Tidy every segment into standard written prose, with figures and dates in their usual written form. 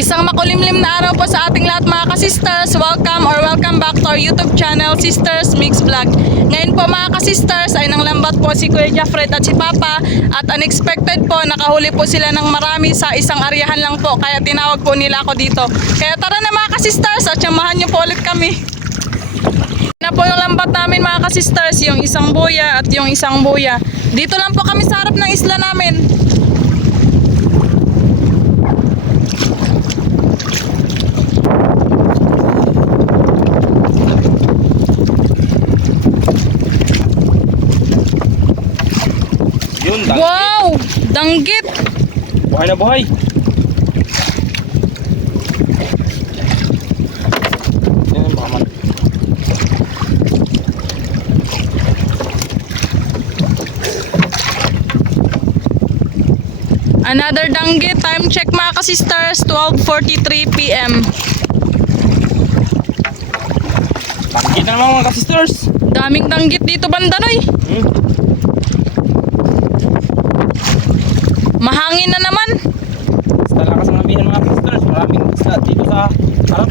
Isang makulimlim na araw po sa ating lahat mga ka-sisters. Welcome back to our YouTube channel, Sisters Mix Vlog. Ngayon po mga ka-sisters ay nang lambat po si Kuya Jeffred at si Papa. At unexpected po, nakahuli po sila ng marami sa isang aryahan lang po. Kaya tinawag po nila ako dito. Kaya tara na mga ka-sisters at samahan niyo po ulit kami. Na po yung lambat namin mga ka-sisters, yung isang buya at yung isang buya. Dito lang po kami sa harap ng isla namin. Yun, danggit. Wow! Danggit! Buhay na buhay. Yan, baka man. Another danggit. Time check mga ka-sisters, 12:43 PM. Danggit na naman mga ka-sisters. Daming danggit dito Bandanoy. Mahangin na naman. Basta lakas ang amihan mga ka-sisters. Maraming isla dito sa harap.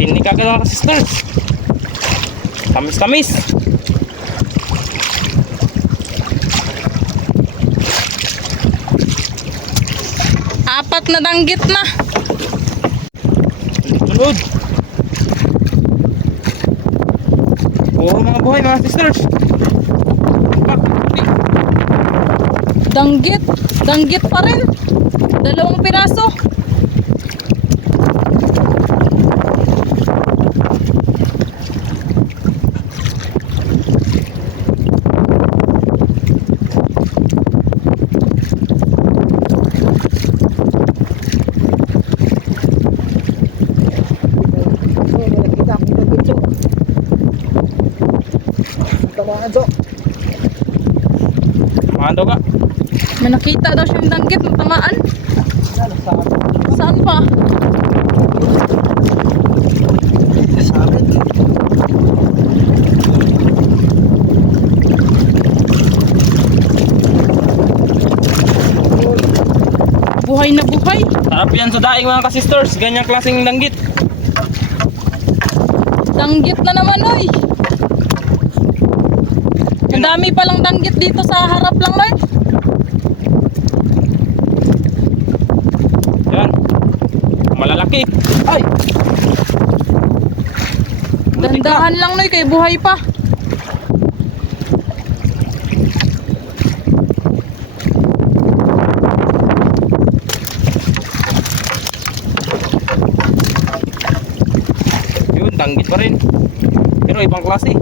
Tinig agad mga ka-sisters. Tamis-tamis. Apat na danggit na. Tulod. Puro mga buhay mga sisters. Danggit. Danggit pa rin. 2 piraso. Mando ka. May nakita daw siyang danggit na tamaan. Saan pa? Buhay na buhay. Sarap yan sa daing mga ka-sisters. Ganyang klaseng danggit. Danggit na naman oy. Ang dami palang danggit dito sa harap lang oy. Yan. Malalaki. Ay! Dandahan lang noy kay buhay pa. Yun, danggit pa rin. Pero ibang klase.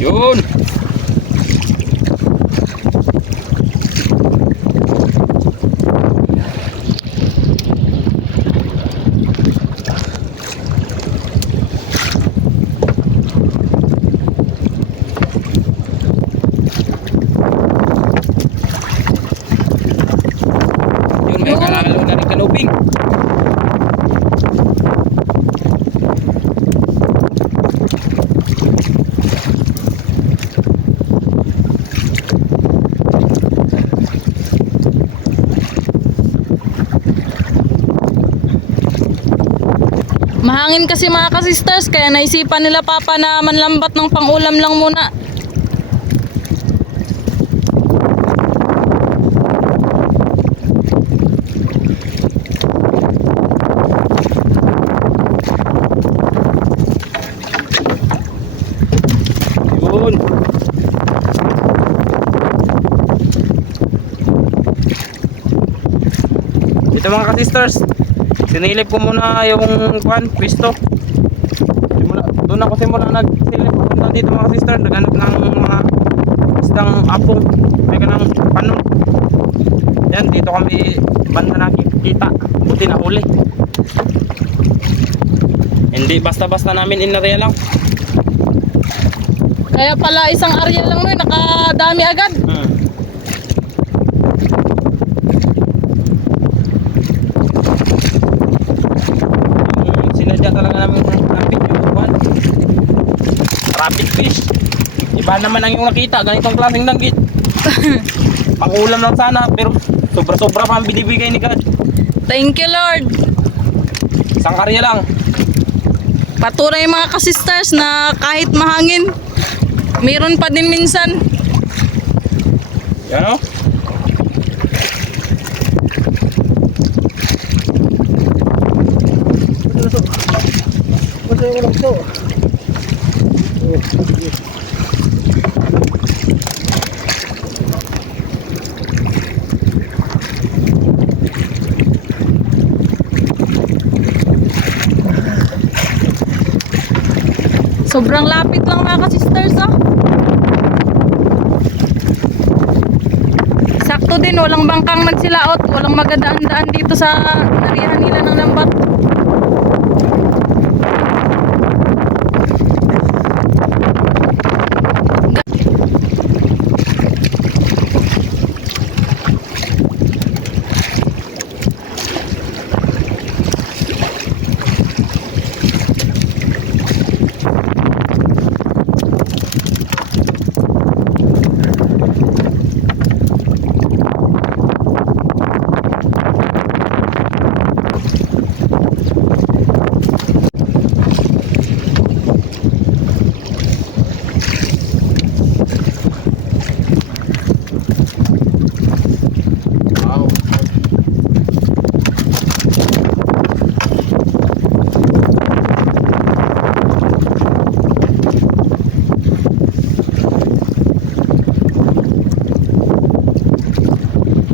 Yun. Yun, may kalalo na rin kanuping. Mahangin kasi mga ka-sisters, kaya naisipan nila Papa na manlambat ng pangulam lang muna. Yun. Ito mga ka-sisters, sinilip ko muna yung pwesto. Doon ako simula nagsilip papunta dito mga sister, naghanap ng mga isdang apong, may kanang panon. Yan, dito kami banda natin. kita. Buti na huli. Hindi basta-basta namin inarya lang. Kaya pala isang area lang nun, nakadami agad. Sinadya talaga namin rapid yung buwan. Rapid fish. Iba naman ang yung nakita, ganitong klaseng danggit. Pangulam lang sana, pero sobra-sobra pa ang binibigay ni God. Thank you, Lord. Isang karya lang. Patunay mga ka-sisters na kahit mahangin, mayroon pa din minsan. Yan o. Sobrang lapit lang mga ka-sisters, oh. Sakto din, walang bangkang nagsilaot, walang magadaan-daan dito sa arihan nila ng lambat.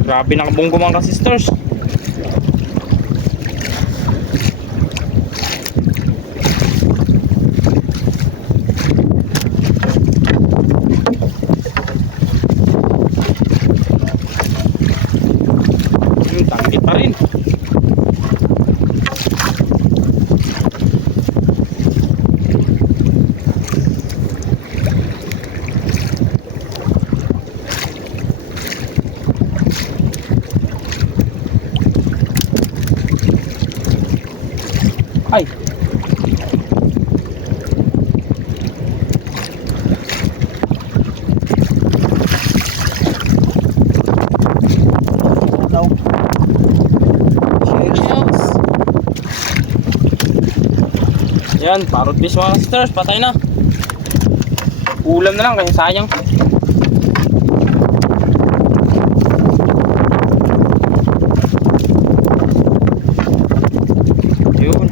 Grabe nakabunggo mga ka-sisters. Tangkit pa rin. Ay. Yan, parrot fish mga sisters, patay na. Ulam na lang kasi sayang. Yun.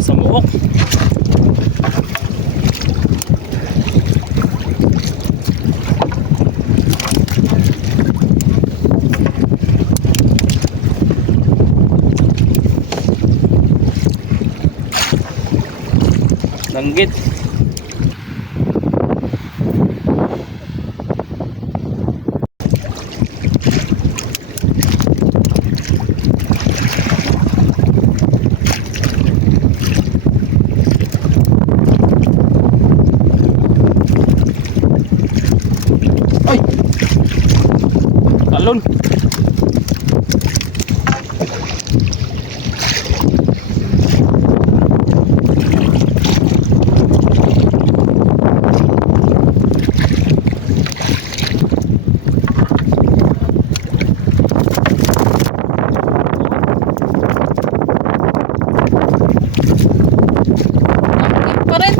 Sa muok. Langgit. Ay. Talon. Pa rin.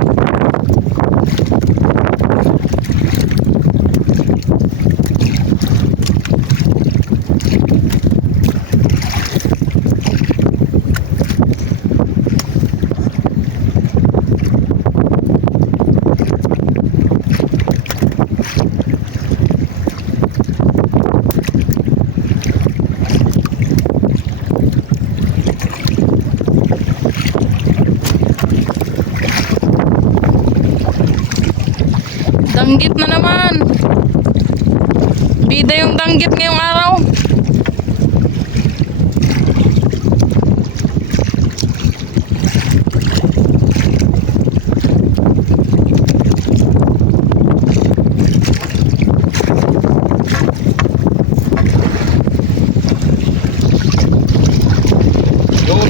Danggit na naman. Bida yung danggit ngayong araw. Yun.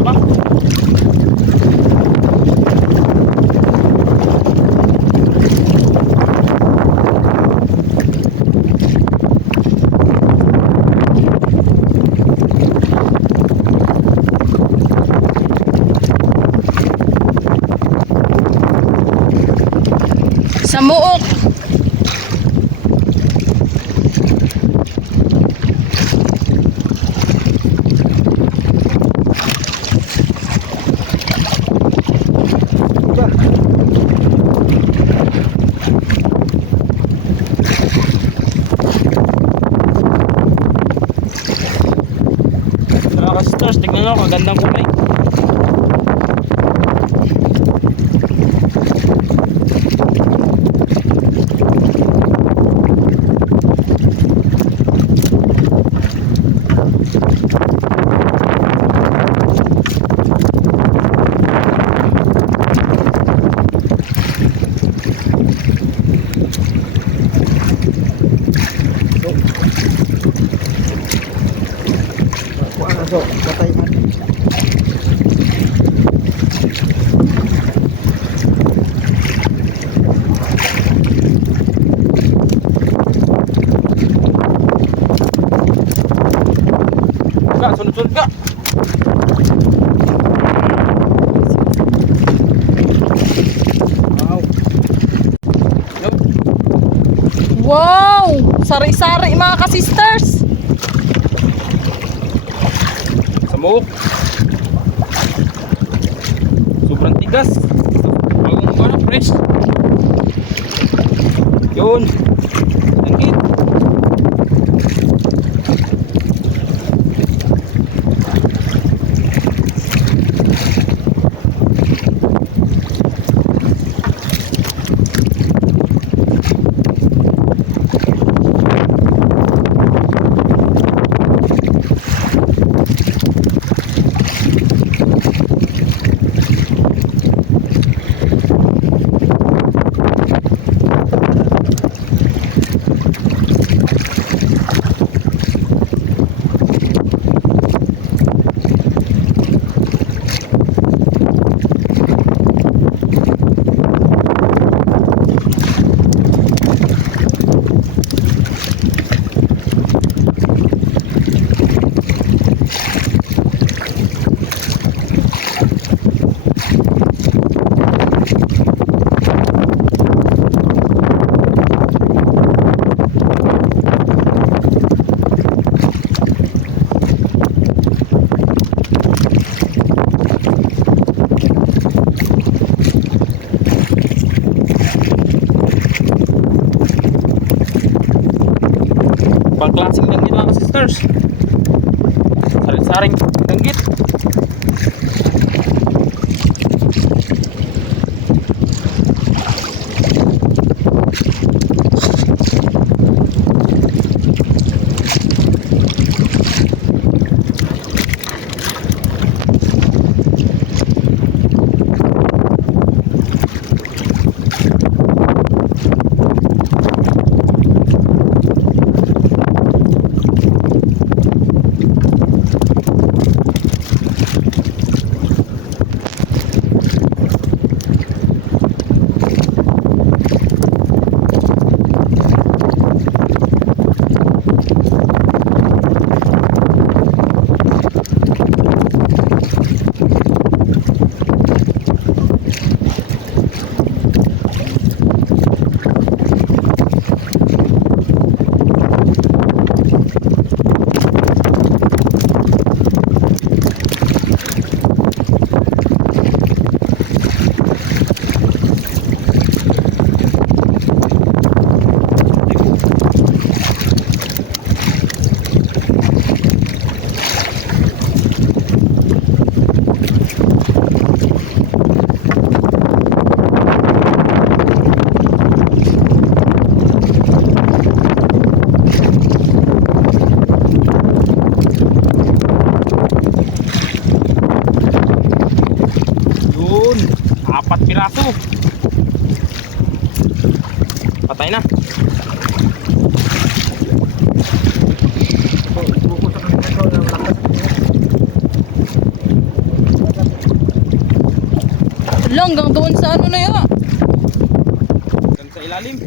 Aba. Sa muok. Mga ka-sisters, tignan nyo, kagandang kulay. Ka, sunod-sunod ka. Wow. Yun. Wow! Sari-sari mga ka-sisters. Samok. Sobrang tigas. Bagong ano, fresh. Yun. Danggit. piraso. Patay na. Wala, hanggang doon sa ano na yun. Hanggang sa ilalim.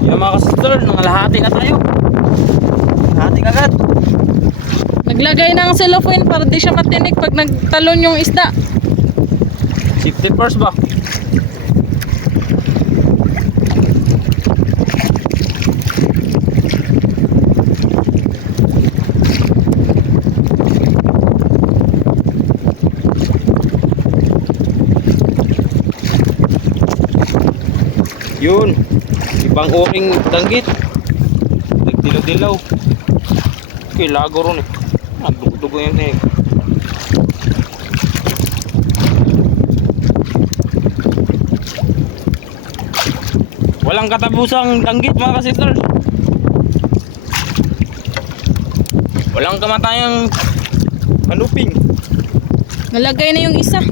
Yan mga ka-sister, nangalahati na tayo. Lahati agad. Naglagay ng cellophane para di siya matinik pag nagtalon yung isda. Safety first ba? Yun, ibang uring danggit. Nagdilaw-dilaw. Okay, lago ron eh. Dugo yung tingin. Walang katabusang danggit mga ka-sister. Walang kamatayang kanuping. Nalagay na yung isa.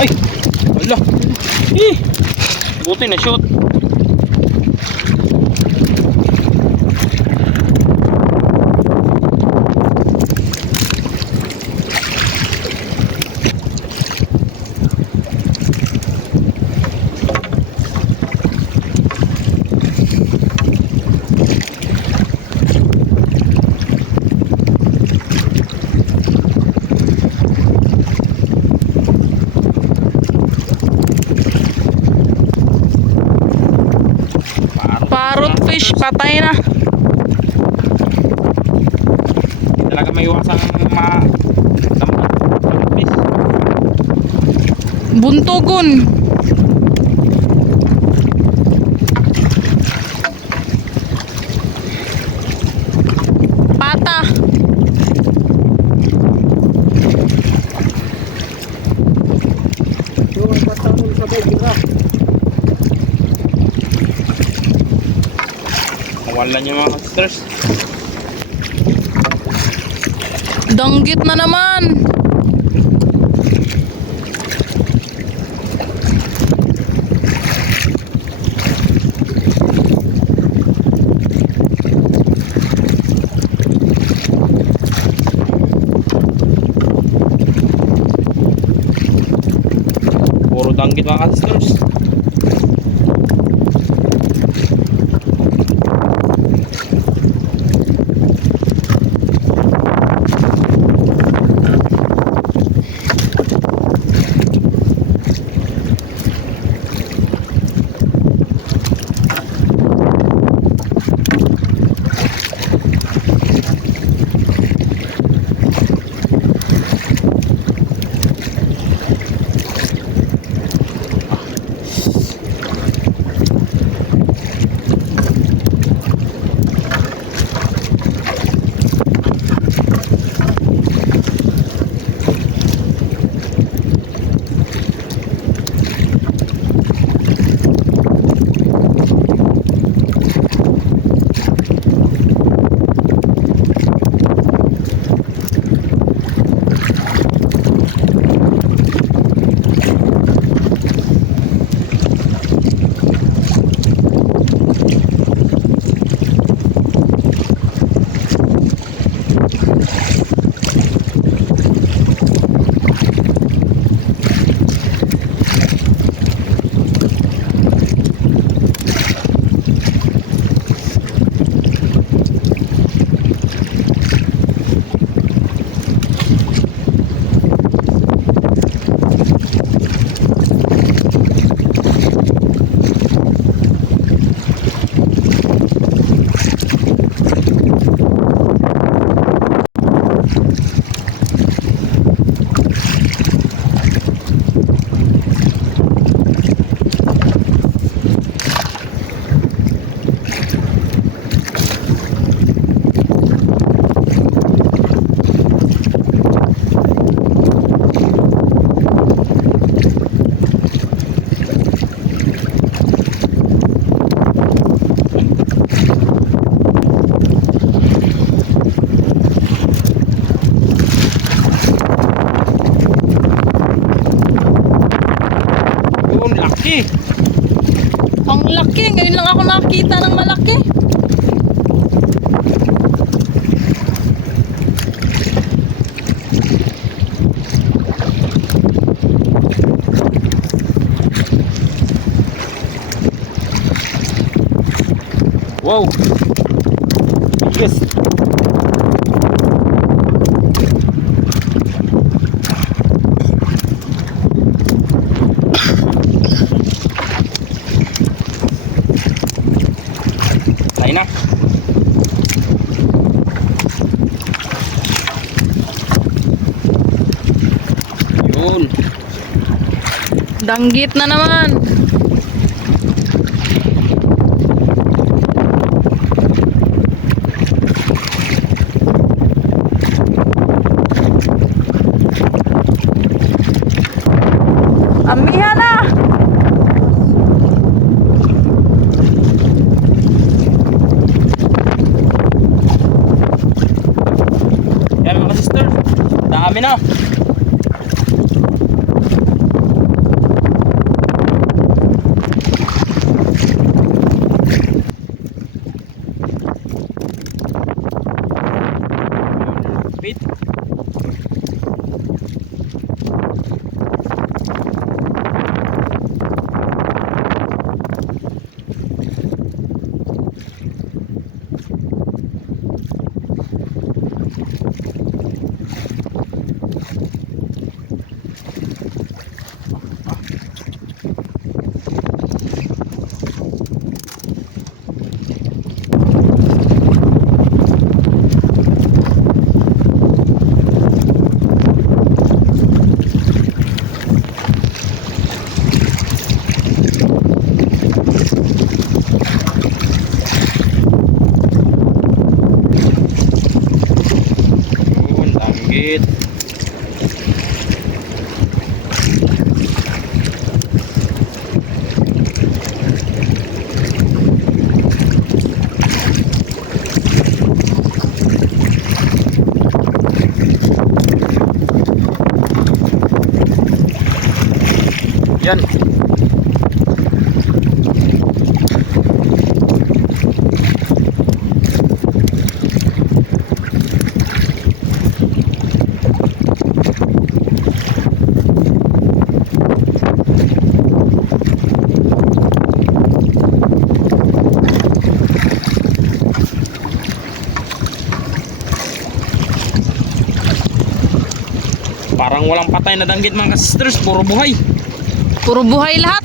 Ay! Wala! Buti na shoot. Parrot fish, patay na. Talaga may iwasang fish. Buntugon. Pata. Mawalan yung mga sisters. Danggit na naman. Puro danggit mga sisters. makakita ng malaki. Wow! Biggest! Tayo na! Yun! Danggit na naman. Amihan na! Yan mga sister, dami na. Bit. Yun, danggit. Yan. Parang walang patay na danggit mga sisters, puro buhay. Puro buhay lahat.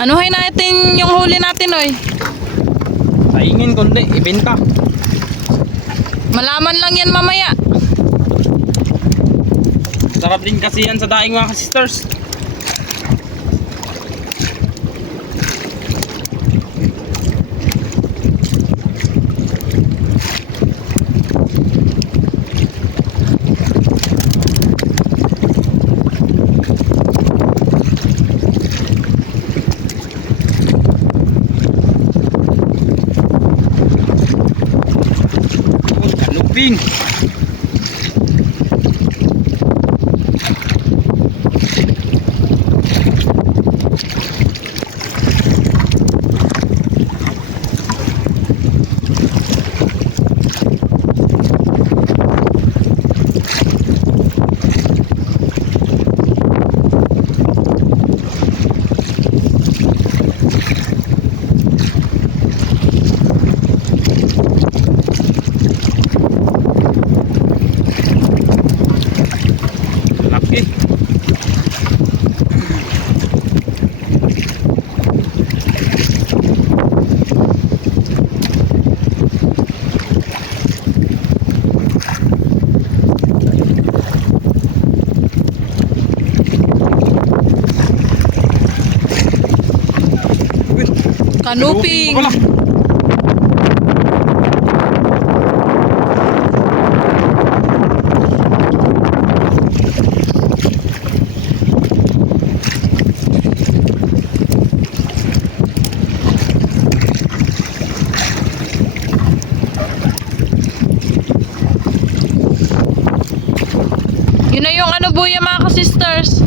Anuhin natin yung huli natin, oy. Saingin kundi, ibenta. Malaman lang yan mamaya. Sarap din kasi yan sa daing mga sisters. Kanuping. Laki. Kanuping. Wala. tubuyan mga ka-sisters.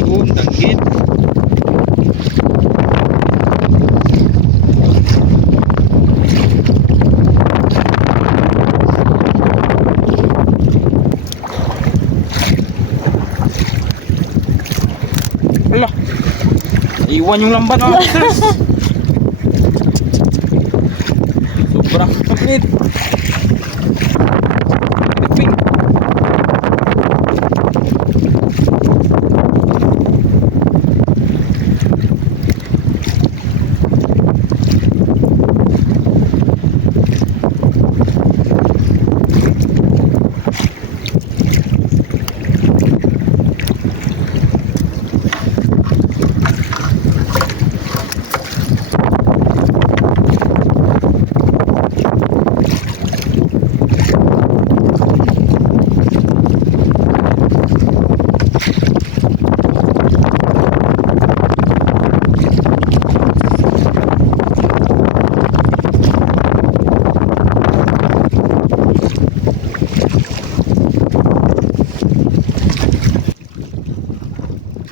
Yun, danggit. Hala. Iwan yung lambat mga sisters. Sobrang kapit. Ping.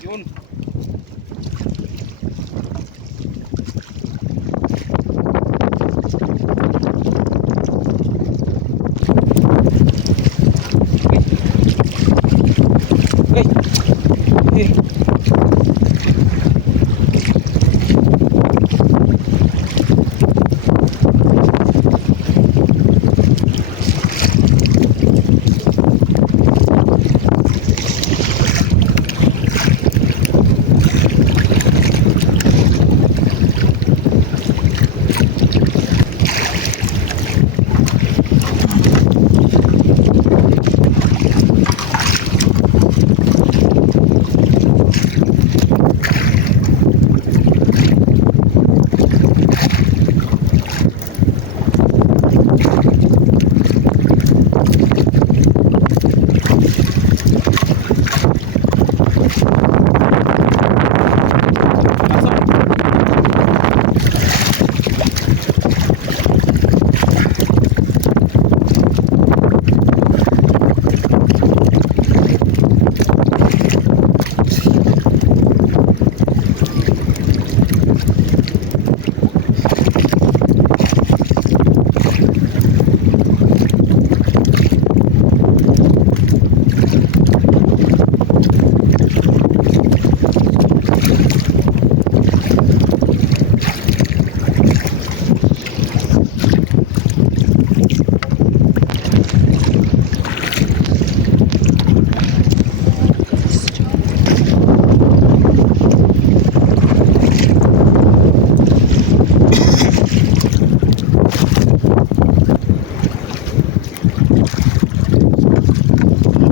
Yun. Hey. Hey.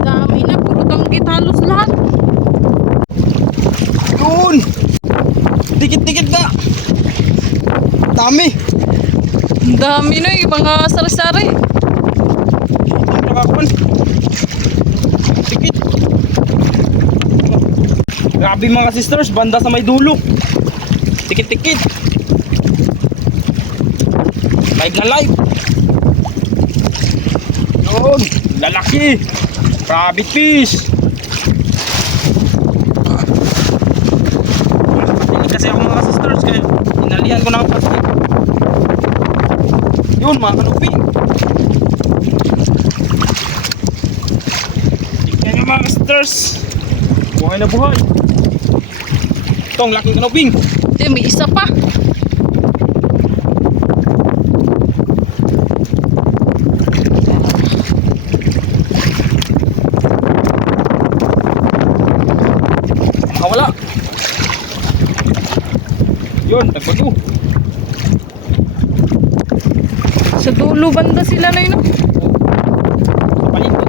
Dami na, puro tanggit halos lahat. Yun. Dikit-dikit na. Dami. Ang dami na yung mga sari-sari. Nakakapal. Dikit. Grabe mga sisters, banda sa may dulo. Tikit-tikit. Live na live. Yun, lalaki. Rabbit fish. Nakatinig kasi ako mga sisters, kaya inalihan ko na ang plastic. Yun mga kanuping. Tignan nyo mga sisters. Buhay na buhay. Ito ang laking kanuping. May isa pa. Nakawala. Yun, nagbago. Sa dulo banda sila na yun. Palikot.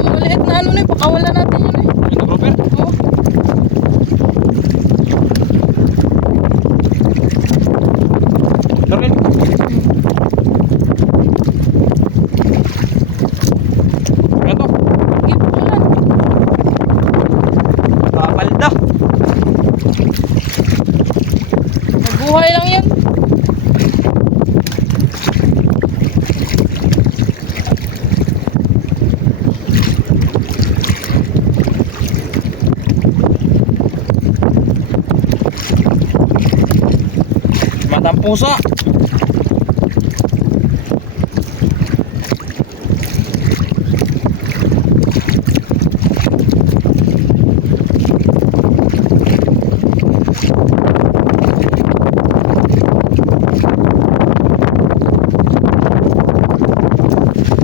Yung maliit na ano na yun, pakawala natin yun eh. Ito, Robert. Oo. Ito rin. Ito. Ito lang. pusa.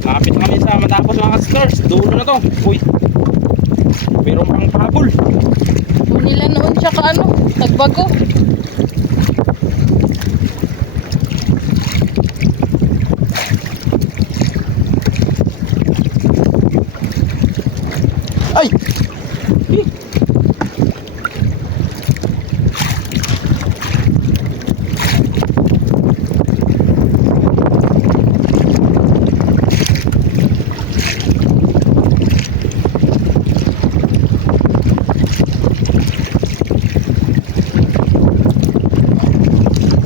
Lapit na kami sa matapos mga ka-sisters. Dulo na to. Uy. Meron pang pahabol. Nila noon siya ka ano, nagbago. Ay! Eh.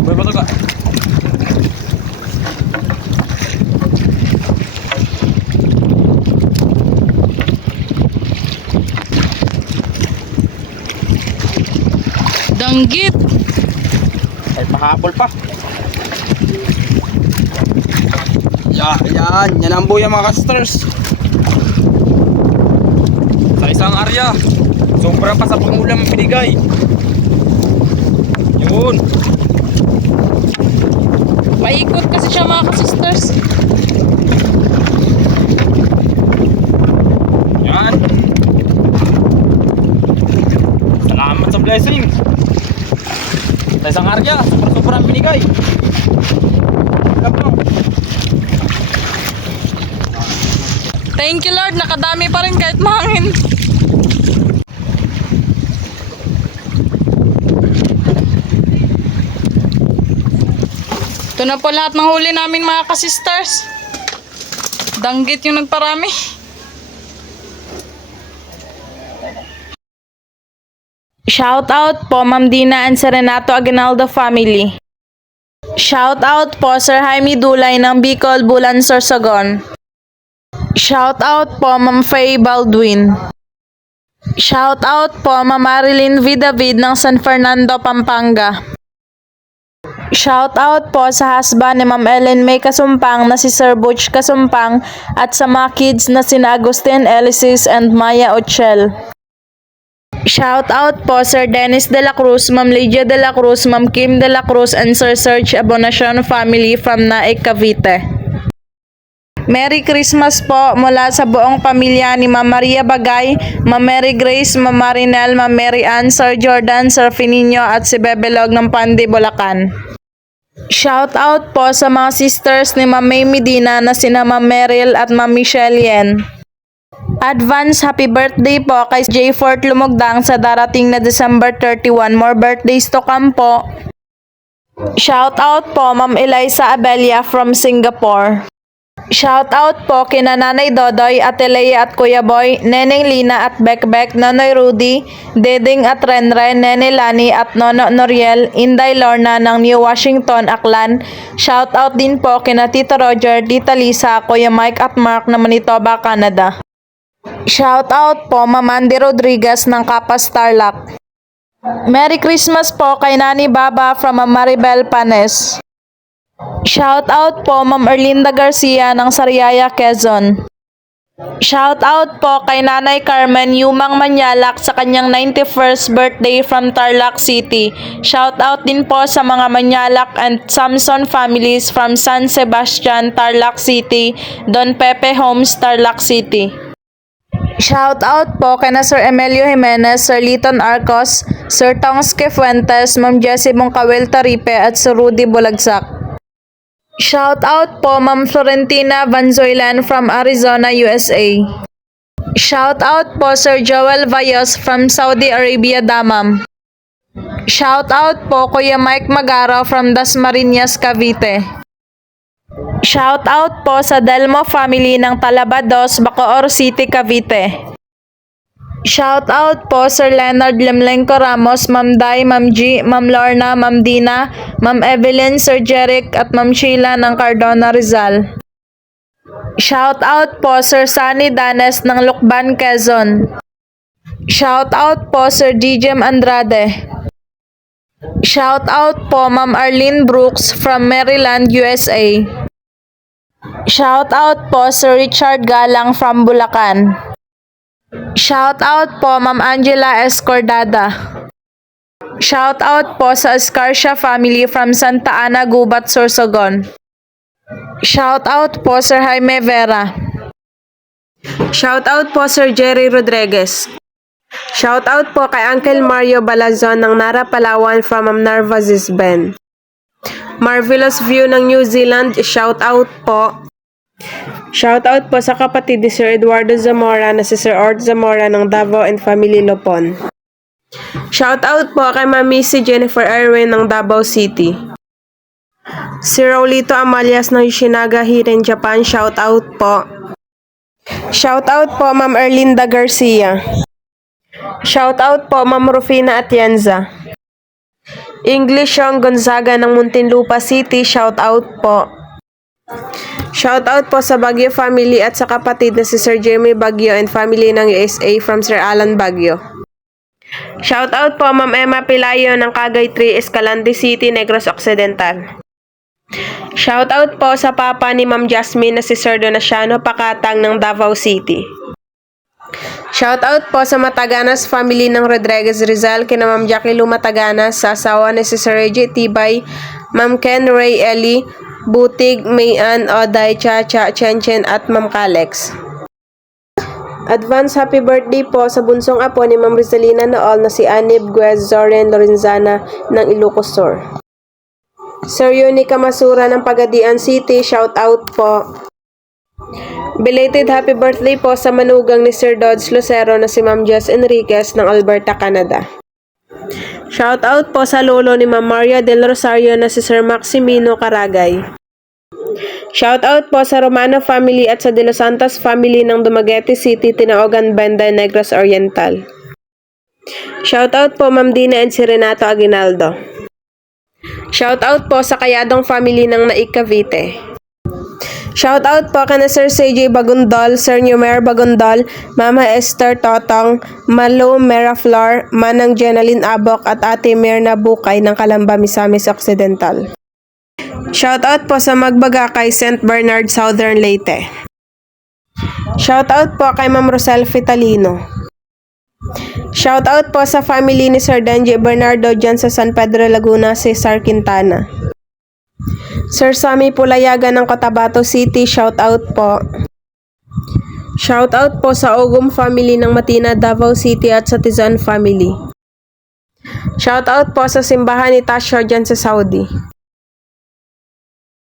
Sabay ba ito ka? Danggit. Ay, pahabol pa. Yan ang buya mga ka-sisters. Sa isang area, sobra pa sa pangulam binigay. Yun. Paikot kasi siya mga ka-sisters. Yan. Salamat sa blessing. Sa isang area, sobra ang binigay. Kapang. Thank you Lord, nakadami pa rin kahit mahangin. Ito na po lahat ng huli namin mga ka-sisters. Danggit yung nagparami. Shout out po Ma'am Dina and Sir Renato Aguinaldo family. Shout out po Sir Jaime Dulay ng Bicol, Bulan, Sorsogon. Shout out po Ma'am Faye Baldwin. Shout out po Ma'am Marilyn V. David ng San Fernando, Pampanga. Shout out po sa husband ni Ma'am Ellen May Kasumpang na si Sir Butch Kasumpang at sa mga kids na sina Agustin Elisis and Maya Ochel. Shout out po Sir Dennis De La Cruz, Ma'am Lydia De La Cruz, Ma'am Kim De La Cruz and Sir Serge Abonacion family from Naik, Cavite. Merry Christmas po mula sa buong pamilya ni Ma'am Maria Bagay, Ma'am Mary Grace, Ma'am Marinel, Ma'am Mary Ann, Sir Jordan, Sir Finino at si Bebelog ng Pandi, Bulacan. Shout out po sa mga sisters ni Ma'am May Medina na sina Ma'am Meryl at Ma'am Michelle Yen. Advance happy birthday po kay J. Fort Lumugdang sa darating na December 31. More birthdays to come po. Shout out po Ma'am Eliza Abelia from Singapore. Shout out po kina Nanay Dodoy, Ate Leia at Kuya Boy, Neneng Lina at Bekbek, Nonoy Rudy, Deding at Renren, Nene Lani at Nono Noriel, Inday Lorna ng New Washington, Aklan. Shout out din po kina Tito Roger, Tita Lisa, Kuya Mike at Mark na Manitoba, Canada. Shout out po Ma'am Andy Rodriguez ng Kapas, Tarlac. Merry Christmas po kay Nani Baba from Ma'am Maribel Panes. Shout out po Ma'am Erlinda Garcia ng Sariaya, Quezon. Shout out po kay Nanay Carmen Yumang Manyalak sa kanyang 91st birthday from Tarlac City. Shout out din po sa mga Manyalak and Samson families from San Sebastian, Tarlac City, Don Pepe Homes, Tarlac City. Shout out po kay na Sir Emilio Jimenez, Sir Liton Arcos, Sir Tongske Fuentes, Ma'am Jessie Mongkawel Taripe at Sir Rudy Bulagsak. Shout out po Ma'am Florentina Vanzoilan from Arizona, USA. Shout out po Sir Joel Vayos from Saudi Arabia, Damam. Shout out po Kuya Mike Magaro from Dasmariñas, Cavite. Shout out po sa Delmo family ng Talabados, Bacoor City, Cavite. Shout out po Sir Leonard Lemlenco Ramos, Ma'am Day, Ma'am G, Ma'am Lorna, Ma'am Dina, Ma'am Evelyn, Sir Jeric at Ma'am Sheila ng Cardona, Rizal. Shout out po Sir Sunny Danes ng Lukban, Quezon. Shout out po Sir Dijem Andrade. Shout out po Ma'am Arlene Brooks from Maryland, USA. Shout out po Sir Richard Galang from Bulacan. Shout out po Ma'am Angela Escordada. Shout out po sa Escarcia family from Santa Ana, Gubat, Sorsogon. Shout out po Sir Jaime Vera. Shout out po Sir Jerry Rodriguez. Shout out po kay Uncle Mario Balazon ng Nara, Palawan from Narvazis Ben. Marvelous View ng New Zealand, shout out po. Shout out po sa kapatid ni Sir Eduardo Zamora na si Sir Ort Zamora ng Davao and Family Lopon. Shout out po kay Mami si Jennifer Irwin ng Davao City. Si Raulito Amalias ng Yoshinaga, Hiren, Japan, shout out po. Shout out po Ma'am Erlinda Garcia. Shout out po Ma'am Rufina Atienza. English Sean Gonzaga ng Muntinlupa City, shout out po. Shout out po sa Baguio family at sa kapatid na si Sir Jeremy Baguio and family ng USA from Sir Alan Baguio. Shout out po Ma'am Emma Pilayo ng Cagay 3, Escalante City, Negros Occidental. Shout out po sa papa ni Ma'am Jasmine na si Sir Donaciano Pakatang ng Davao City. Shout out po sa Mataganas family ng Rodriguez Rizal kina Ma'am Jackie Lu Mataganas, sa asawa ni si Sir Reggie Tibay, Ma'am Ken Ray Eli, Butig, Mayan, Oday, Chacha, Chenchen at Ma'am Kalex. Advance happy birthday po sa bunsong apo ni Ma'am Rizalina Nool na si Anib Guez Zoren Lorenzana ng Ilocos Sur. Sir Yuni Kamasura ng Pagadian City, shout out po. Belated happy birthday po sa manugang ni Sir Dodge Lucero na si Ma'am Jess Enriquez ng Alberta, Canada. Shout out po sa lolo ni Ma'am Maria Del Rosario na si Sir Maximino Caragay. Shout out po sa Romano family at sa De Los Santos family ng Dumaguete City, Tinaogan, Banda, Negros Oriental. Shout out po Ma'am Dina and si Renato Aguinaldo. Shout out po sa Kayadong family ng Naik, Cavite. Shout out po kana Sir CJ Bagundol, Sir Numer Bagundol, Mama Esther Totong, Malo Meraflor, Manang Jenaline Abok at Ate Mirna Bukay ng Calamba, Misamis Occidental. Shout out po sa Magbagakay, St. Bernard, Southern Leyte. Shout out po kay Ma'am Rosel Fitalino. Shout out po sa family ni Sir Denji Bernardo dyan sa San Pedro, Laguna, Cesar Quintana. Sir Sammy Pulayaga ng Cotabato City, shout out po. Shout out po sa Ogum family ng Matina, Davao City at sa Tizan family. Shout out po sa simbahan ni Tasho dyan sa Saudi.